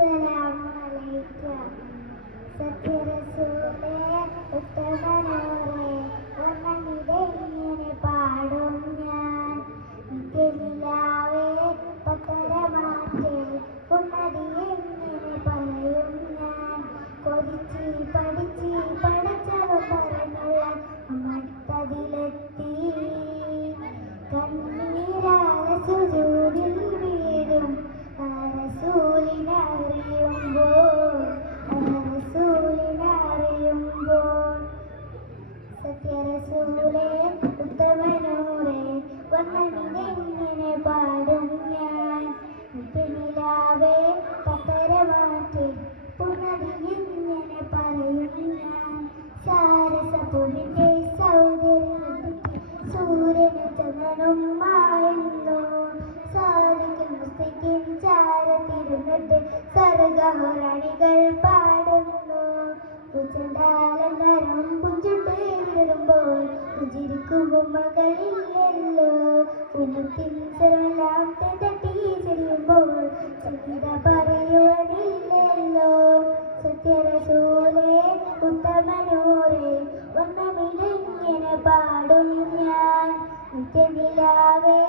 അസ്സലാമലൈക്കും. സത്യരസൂലേ ഉത്തമനോരേ വർണ്ണമിതെങ്ങനെ പാടും ഞാൻ. നിത്യനിലാവേ പത്തരമാറ്റേ ഉന്നതി എങ്ങനെ പറയും ഞാൻ. കൊതിച്ച് പഠിച്ച് പഠിച്ചവ പറഞ്ഞുള്ള മറ്റതിലെത്തി. കണ്ണീരാല സുജൂദിൽ വീഴും റസൂലിനറിയുമ്പോൾ സത്യരസൂലേ ഉത്തമനൂരേ വർണ്ണമിതെങ്ങനെ പാടും ഞാൻ. നിത്യനിലാവേ പത്തരമാറ്റി പുനരി എങ്ങനെ പറയും ഞാൻ. സാരസപുരിന്റെ സൗന്ദര്യത്തിൽ സൂര്യന് ചന്ദ്രനും മായുന്നു. സാധിക്കും മുസ്തഖിൻ ചാരത്തിരുന്നിട്ട് സർഗഹുറാണികൾ പാടുന്നു. പുച്ചണ്ടാലങ്കാരം പുഞ്ചുട്ട് വിടുമ്പോൾ പുഞ്ചിരിക്കുമ്പോൾ മകളില്ലല്ലോ. പുനത്തിൻ ചെല്ലാം തട്ടി ചെല്ലുമ്പോൾ സംഗീത പറയുവാനില്ലല്ലോ. സത്യരസൂലേ ഉത്തമനൂരേ വർണ്ണമിതെങ്ങനെ പാടും ഞാൻ. നിത്യനിലാവേ